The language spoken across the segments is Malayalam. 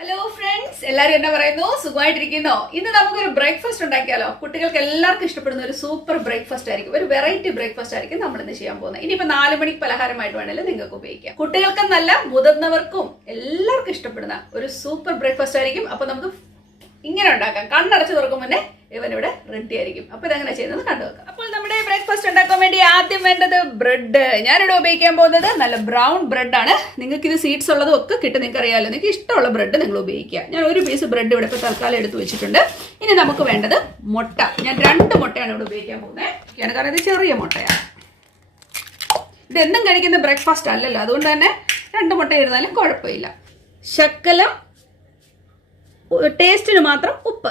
ഹലോ ഫ്രണ്ട്സ്, എല്ലാവരും എന്നാ പറയുന്നു? സുഖമായിട്ടിരിക്കുന്നോ? ഇന്ന് നമുക്കൊരു ബ്രേക്ക്ഫാസ്റ്റ് ഉണ്ടാക്കിയാലോ? കുട്ടികൾക്ക് എല്ലാവർക്കും ഇഷ്ടപ്പെടുന്ന ഒരു സൂപ്പർ ബ്രേക്ക്ഫാസ്റ്റ് ആയിരിക്കും, ഒരു വെറൈറ്റി ബ്രേക്ക്ഫാസ്റ്റ് ആയിരിക്കും നമ്മൾ ഇന്ന് ചെയ്യാൻ പോകുന്നത്. ഇനിയിപ്പോ 4 മണിക്ക് പലഹാരമായിട്ട് വേണമെങ്കിലും നിങ്ങൾക്ക് ഉപയോഗിക്കാം. കുട്ടികൾക്കും നല്ല മുതിർന്നവർക്കും എല്ലാവർക്കും ഇഷ്ടപ്പെടുന്ന ഒരു സൂപ്പർ ബ്രേക്ക്ഫാസ്റ്റ് ആയിരിക്കും. അപ്പൊ നമുക്ക് ഇങ്ങനെ ഉണ്ടാക്കാം. കണ്ണടച്ച് തുറക്കും മുന്നേ ഇവനിവിടെ റെഡി ആയിരിക്കും. അപ്പൊ ഇതെങ്ങനെ ചെയ്യുന്നത് കണ്ടുവെക്കാം. അപ്പോൾ നമ്മുടെ ബ്രേക്ക്ഫാസ്റ്റ് ഉണ്ടാക്കാൻ വേണ്ടി ആദ്യം വേണ്ടത് ബ്രെഡ്. ഞാനിവിടെ ഉപയോഗിക്കാൻ പോകുന്നത് നല്ല ബ്രൗൺ ബ്രെഡ് ആണ്. നിങ്ങൾക്ക് ഇത് സീഡ്സ് ഉള്ളതും ഒക്കെ കിട്ടും, നിങ്ങൾക്ക് അറിയാമല്ലോ. നിങ്ങൾക്ക് ഇഷ്ടമുള്ള ബ്രെഡ് നിങ്ങൾ ഉപയോഗിക്കുക. ഞാൻ ഒരു പീസ് ബ്രെഡ് ഇവിടെ ഇപ്പോൾ തൽക്കാലം എടുത്ത് വെച്ചിട്ടുണ്ട്. ഇനി നമുക്ക് വേണ്ടത് മുട്ട. ഞാൻ 2 മുട്ടയാണ് ഇവിടെ ഉപയോഗിക്കാൻ പോകുന്നത്. കാരണം ഇത് ചെറിയ മുട്ടയാണ്. ഇതെന്നും കഴിക്കുന്ന ബ്രേക്ക്ഫാസ്റ്റ് അല്ലല്ലോ, അതുകൊണ്ട് തന്നെ 2 മുട്ട ഇരുന്നാലും കുഴപ്പമില്ല. ശകലം ടേസ്റ്റിന് മാത്രം ഉപ്പ്.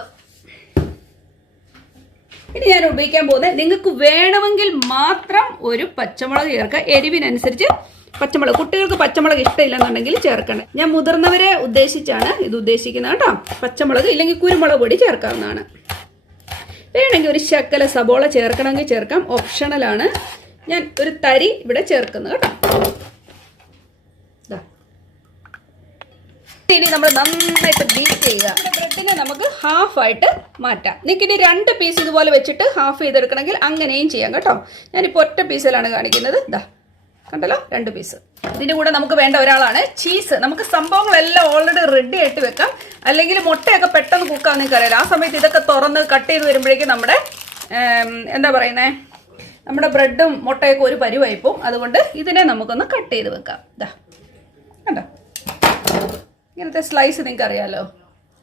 ഇനി ഞാൻ ഉപയോഗിക്കാൻ പോകുന്നത്, നിങ്ങൾക്ക് വേണമെങ്കിൽ മാത്രം ഒരു പച്ചമുളക് ചേർക്കുക. എരിവിനനുസരിച്ച് പച്ചമുളക്. കുട്ടികൾക്ക് പച്ചമുളക് ഇഷ്ടമില്ലെന്നുണ്ടെങ്കിൽ ചേർക്കണം. ഞാൻ മുതിർന്നവരെ ഉദ്ദേശിച്ചാണ് ഇത് ഉദ്ദേശിക്കുന്നത് കേട്ടോ. പച്ചമുളക് ഇല്ലെങ്കിൽ കുരുമുളക് പൊടി ചേർക്കാവുന്നതാണ്. വേണമെങ്കിൽ ഒരു ശകല സബോള ചേർക്കണമെങ്കിൽ ചേർക്കാം, ഓപ്ഷണലാണ്. ഞാൻ ഒരു തരി ഇവിടെ ചേർക്കുന്നത് കേട്ടോ. ഇനി നമ്മൾ നന്നായിട്ട് ബീറ്റ് ചെയ്യുക. ബ്രെഡിനെ നമുക്ക് ഹാഫായിട്ട് മാറ്റാം. നിങ്ങൾക്ക് ഇനി 2 പീസ് ഇതുപോലെ വെച്ചിട്ട് ഹാഫ് ചെയ്തെടുക്കണമെങ്കിൽ അങ്ങനെയും ചെയ്യാം കേട്ടോ. ഞാനിപ്പോൾ ഒറ്റ പീസിലാണ് കാണിക്കുന്നത്. ഇതാ കണ്ടല്ലോ, 2 പീസ്. ഇതിൻ്റെ കൂടെ നമുക്ക് വേണ്ട ഒരാളാണ് ചീസ്. നമുക്ക് സംഭവങ്ങളെല്ലാം ഓൾറെഡി റെഡി ആയിട്ട് വെക്കാം. അല്ലെങ്കിൽ മുട്ടയൊക്കെ പെട്ടെന്ന് കുക്കാന്ന് നിങ്ങൾക്ക് അറിയാം. ആ സമയത്ത് ഇതൊക്കെ തുറന്ന് കട്ട് ചെയ്ത് വരുമ്പോഴേക്കും നമ്മുടെ എന്താ പറയുന്നത്, നമ്മുടെ ബ്രെഡും മുട്ടയൊക്കെ ഒരു പരുവായി പോവും. അതുകൊണ്ട് ഇതിനെ നമുക്കൊന്ന് കട്ട് ചെയ്ത് വെക്കാം. ഇതാ കണ്ടോ, ഇങ്ങനത്തെ സ്ലൈസ് നിങ്ങൾക്ക് അറിയാലോ.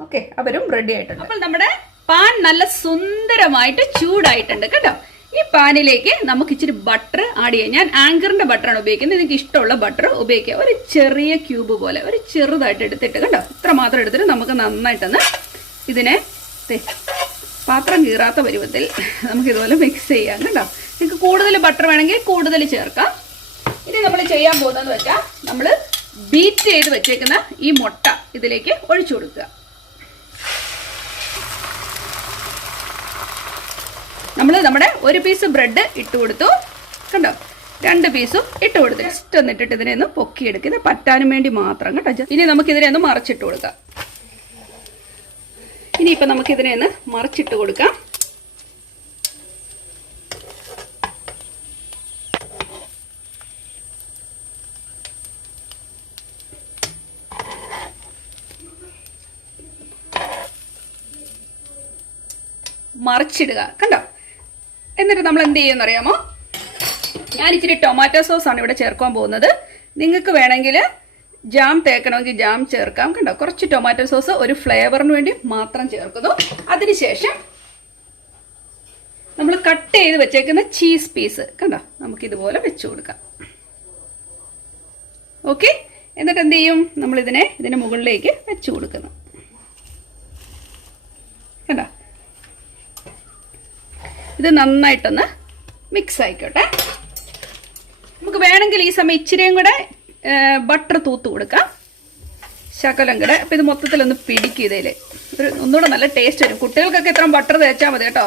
ഓക്കെ, അവരും റെഡി ആയിട്ടുണ്ട്. അപ്പോൾ നമ്മുടെ പാൻ നല്ല സുന്ദരമായിട്ട് ചൂടായിട്ടുണ്ട് കേട്ടോ. ഈ പാനിലേക്ക് നമുക്ക് ഇച്ചിരി ബട്ടർ ആഡ് ചെയ്യാം. ഞാൻ ആങ്കറിന്റെ ബട്ടറാണ് ഉപയോഗിക്കുന്നത്. നിങ്ങൾക്ക് ഇഷ്ടമുള്ള ബട്ടർ ഉപയോഗിക്കാം. ഒരു ചെറിയ ക്യൂബ് പോലെ ഒരു ചെറുതായിട്ട് എടുത്തിട്ട് കണ്ടോ, ഇത്ര മാത്രം എടുത്തിട്ട് നമുക്ക് നന്നായിട്ടൊന്ന് ഇതിനെ പാത്രം കീറാത്ത പരുവത്തിൽ നമുക്ക് ഇതുപോലെ മിക്സ് ചെയ്യാം കേട്ടോ. നിങ്ങൾക്ക് കൂടുതൽ ബട്ടർ വേണമെങ്കിൽ കൂടുതൽ ചേർക്കാം. ഇനി നമ്മൾ ചെയ്യാൻ പോകുന്നതെന്ന് വെച്ചാൽ, നമ്മൾ ബീറ്റ് ചെയ്ത് വെച്ചേക്കുന്ന ഈ മുട്ട ഇതിലേക്ക് ഒഴിച്ചു കൊടുക്കുക. നമ്മൾ നമ്മുടെ ഒരു പീസ് ബ്രെഡ് ഇട്ട് കൊടുത്തു കണ്ടോ, 2 പീസും ഇട്ട് കൊടുത്തു. ജസ്റ്റ് ഒന്നിട്ടിട്ട് ഇതിനെ ഒന്ന് പൊക്കിയെടുക്കുക. ഇത് പറ്റാനും വേണ്ടി മാത്രം കേട്ടോ. ഇനി നമുക്കിതിനെ ഒന്ന് മറിച്ചിട്ട് കൊടുക്കാം. ഇനിയിപ്പോൾ നമുക്കിതിനെ ഒന്ന് മറിച്ചിട്ട് കൊടുക്കാം. മറിച്ചിടുക കണ്ടോ. എന്നിട്ട് നമ്മൾ എന്ത് ചെയ്യുമെന്ന് അറിയാമോ, ഞാൻ ഇച്ചിരി ടൊമാറ്റോ സോസാണ് ഇവിടെ ചേർക്കാൻ പോകുന്നത്. നിങ്ങൾക്ക് വേണമെങ്കിൽ ജാം തേക്കണമെങ്കിൽ ജാം ചേർക്കാം കണ്ടോ. കുറച്ച് ടൊമാറ്റോ സോസ് ഒരു ഫ്ലേവറിന് വേണ്ടി മാത്രം ചേർക്കുന്നു. അതിനുശേഷം നമ്മൾ കട്ട് ചെയ്ത് വെച്ചേക്കുന്ന ചീസ് പീസ് കണ്ടോ, നമുക്കിതുപോലെ വെച്ച് കൊടുക്കാം. ഓക്കെ, എന്നിട്ട് എന്ത് ചെയ്യും, ഇതിൻ്റെ മുകളിലേക്ക് വെച്ച് കൊടുക്കുന്നു കണ്ടോ. ഇത് നന്നായിട്ടൊന്ന് മിക്സ് ആയിക്കോട്ടെ. നമുക്ക് വേണമെങ്കിൽ ഈ സമയം ഇച്ചിരിയും കൂടെ ബട്ടർ തൂത്ത് കൊടുക്കാം, ശകലം കൂടെ. അപ്പം ഇത് മൊത്തത്തിലൊന്ന് പിടിക്കും. ഇതിൽ ഒന്നുകൂടെ നല്ല ടേസ്റ്റ് വരും. കുട്ടികൾക്കൊക്കെ ഇത്രയും ബട്ടർ തേച്ചാൽ മതി കേട്ടോ.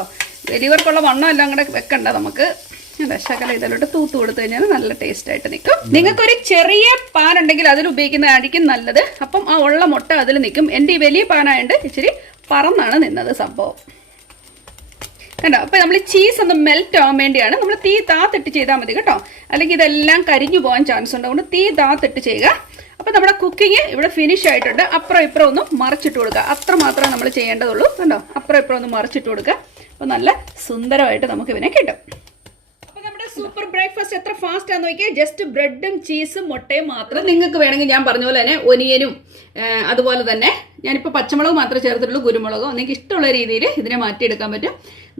വലിയവർക്കുള്ള വണ്ണം എല്ലാം കൂടെ വെക്കണ്ട. നമുക്ക് ശകലം ഇതിലോട്ട് തൂത്ത് കൊടുത്തു കഴിഞ്ഞാൽ നല്ല ടേസ്റ്റ് ആയിട്ട് നിൽക്കും. നിങ്ങൾക്കൊരു ചെറിയ പാൻ ഉണ്ടെങ്കിൽ അതിൽ ഉപയോഗിക്കുന്നതായിരിക്കും നല്ലത്. അപ്പം ആ ഉള്ള മുട്ട അതിൽ നിൽക്കും. എൻ്റെ ഈ വലിയ പാനായതുകൊണ്ട് ഇച്ചിരി പറന്നാണ് നിന്നത് സംഭവം കണ്ടോ. അപ്പം നമ്മൾ ചീസ് ഒന്ന് മെൽറ്റ് ആവാൻ വേണ്ടിയാണ് നമ്മൾ തീ താത്തിട്ട് ചെയ്താൽ മതി കേട്ടോ. അല്ലെങ്കിൽ ഇതെല്ലാം കരിഞ്ഞു പോകാൻ ചാൻസ് ഉണ്ട്. അതുകൊണ്ട് തീ താത്തിട്ട് ചെയ്യുക. അപ്പം നമ്മുടെ കുക്കിംഗ് ഇവിടെ ഫിനിഷ് ആയിട്ടുണ്ട്. അപ്പുറം ഇപ്പുറം ഒന്ന് മറിച്ചിട്ട് കൊടുക്കുക. അത്ര മാത്രമേ നമ്മൾ ചെയ്യേണ്ടതുള്ളൂ കണ്ടോ. അപ്പുറം ഇപ്പുറം ഒന്ന് മറിച്ചിട്ട് കൊടുക്കുക. അപ്പം നല്ല സുന്ദരമായിട്ട് നമുക്ക് ഇവനെ കിട്ടും. അപ്പം നമ്മുടെ സൂപ്പർ ബ്രേക്ക്ഫാസ്റ്റ് എത്ര ഫാസ്റ്റ് ആണെന്ന് നോക്കിയാൽ, ജസ്റ്റ് ബ്രെഡും ചീസും മുട്ടയും മാത്രം. നിങ്ങൾക്ക് വേണമെങ്കിൽ ഞാൻ പറഞ്ഞ പോലെ തന്നെ ഒനിയനും അതുപോലെ തന്നെ ഞാനിപ്പോൾ പച്ചമുളക് മാത്രമേ ചേർത്തിട്ടുള്ളൂ, കുരുമുളകോ നിങ്ങൾക്ക് ഇഷ്ടമുള്ള രീതിയിൽ ഇതിനെ മാറ്റിയെടുക്കാൻ പറ്റും.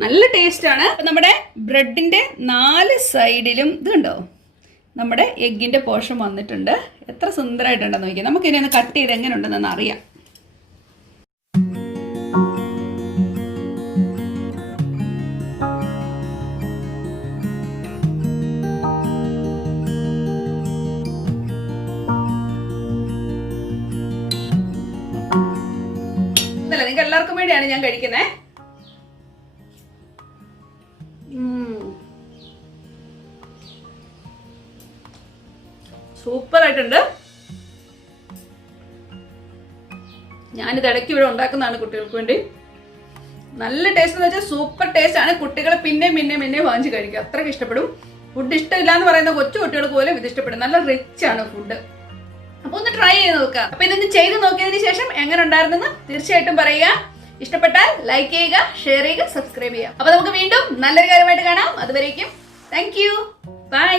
നല്ല ടേസ്റ്റാണ്. നമ്മുടെ ബ്രെഡിൻ്റെ 4 സൈഡിലും ഇത് കണ്ടോ, നമ്മുടെ എഗ്ഗിൻ്റെ പോർഷൻ വന്നിട്ടുണ്ട്. എത്ര സുന്ദരമായിട്ടുണ്ടെന്ന് നോക്കിയാൽ. നമുക്കിതിനെ ഒന്ന് കട്ട് ചെയ്ത് എങ്ങനെ ഉണ്ടെന്ന് അറിയാം. നിങ്ങൾക്ക് എല്ലാവർക്കും വേണ്ടിയാണ് ഞാൻ കഴിക്കുന്നത്. സൂപ്പർ ആയിട്ടുണ്ട്. ഞാനിത് ഇടയ്ക്ക് ഇവിടെ ഉണ്ടാക്കുന്നതാണ് കുട്ടികൾക്ക് വേണ്ടി. നല്ല ടേസ്റ്റ് എന്ന് വെച്ചാൽ സൂപ്പർ ടേസ്റ്റ് ആണ്. കുട്ടികൾ പിന്നെ വാങ്ങിച്ച് കഴിക്കും, അത്രയ്ക്ക് ഇഷ്ടപ്പെടും. ഫുഡ് ഇഷ്ടമില്ല എന്ന് പറയുന്ന കൊച്ചു കുട്ടികൾക്ക് പോലും ഇത് ഇഷ്ടപ്പെടും. നല്ല റിച്ച് ആണ് ഫുഡ്. അപ്പൊ ഒന്ന് ട്രൈ ചെയ്ത് നോക്കുക. അപ്പൊ ഇതൊന്ന് ചെയ്ത് നോക്കിയതിന് ശേഷം എങ്ങനെ ഉണ്ടായിരുന്നെന്ന് തീർച്ചയായിട്ടും പറയുക. ഇഷ്ടപ്പെട്ടാൽ ലൈക്ക് ചെയ്യുക, ഷെയർ ചെയ്യുക, സബ്സ്ക്രൈബ് ചെയ്യുക. അപ്പൊ നമുക്ക് വീണ്ടും നല്ലൊരു കാര്യമായിട്ട് കാണാം. അതുവരേക്കും താങ്ക് യു, ബൈ.